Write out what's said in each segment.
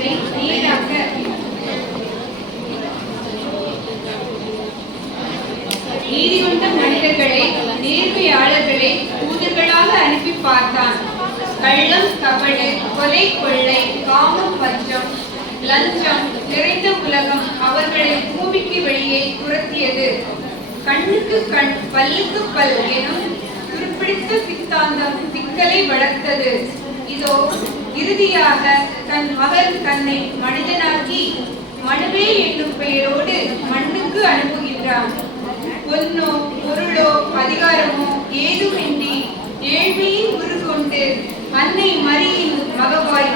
வாழ்வை நேராக நீதி கொண்ட மனிதர்களை நேர்மையாளர்களை தூதர்களாக அனுப்பி பார்த்தான். கள்ளம், கபடு, கொலை, கொள்ளை, காமம், பஞ்சம், லஞ்சம் நிறைந்த உலகம் அவர்களை பூமிக்கு வெளியே துரத்தியது. கண்ணுக்கு கண், பல்லுக்கு பல் எனும் குறிப்பிடித்த சித்தாந்தம் சிக்கலை வளர்த்தது. இதோ இறுதியாக தன் மகன் தன்னை மனிதனாக்கி மனுவே என்னும் பெயரோடு மண்ணுக்கு அனுப்புகின்றான். பொன்னோ பொருளோ அதிகாரமோ ஏதுமின்றி ஏழ்மையை உருகொண்டு அன்னை மரியின் மகவாய்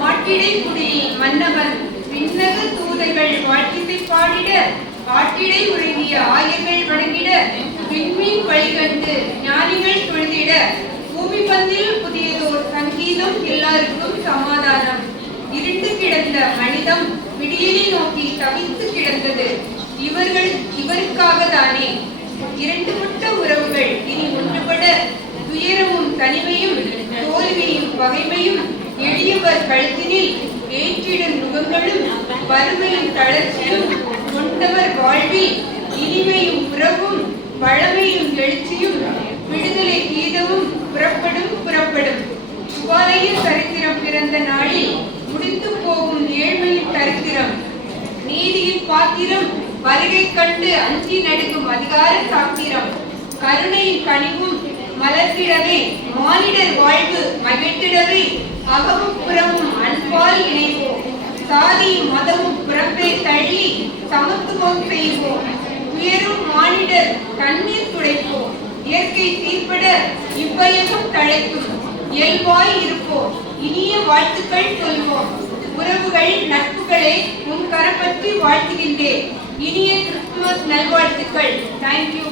மாட்டிடை குடியில் மன்னவன் விண்ணக தூதர்கள் வாழ்த்திசை பாடிட ஆட்டிடை உறங்கிய ஆயர்கள் வணங்கிட விண்மீன் வழிகண்டு ஞானிகள் தொழுதிட பூமி பந்தில் புதியதோர் சங்கீதம் எல்லாருக்கும் சமாதானம். இருண்டு கிடந்த மனிதம் விடியலை நோக்கி தவித்து கிடந்தது. இவருக்காக தானே இரண்டு பட்ட உறவுகள் இனி ஒன்றுபட துயரமும் தனிமையும் தோல்வியும் பகைமையும் எளியவர் கழுத்தினில் ஏற்றிடும் நுகங்களும் வறுமையும் தளர்ச்சியும் கொண்டவர் வாழ்வில் இனிமையும் உறவும் பழமையும் எழுச்சியும் விடுதலை கீதமும் புறப்படும். சுவாலய சரித்திரம் பிறந்த நாளில் முடித்து போகும் ஏழ்மையின் சரித்திரம். நீதியின் பாத்திரம் வருகை கண்டு அஞ்சி நடுக்கும் அதிகார சாத்திரம். கருணையின் கனிவும் மலர்த்திடவே மானிடர் வாழ்வு மகிழ்த்திடவே அகமும் புறமும் அன்பால் இணைவோம். சாதியும் மதமும் புறப்பே தள்ளி சமத்துவம் செய்வோம். உயரும் மானிடர் கண்ணீர் துடைப்போம். இயற்கை சீர்பட இவ்வையகம் தழைக்கும். இயல்பாய் இருப்போம். இனிய வாழ்த்துக்கள் சொல்வோம். உறவுகள் நட்புகளை உன் கரம் பற்றி வாழ்த்துகின்றேன். இனிய கிறிஸ்துமஸ் நல்வாழ்த்துக்கள். தேங்க்யூ.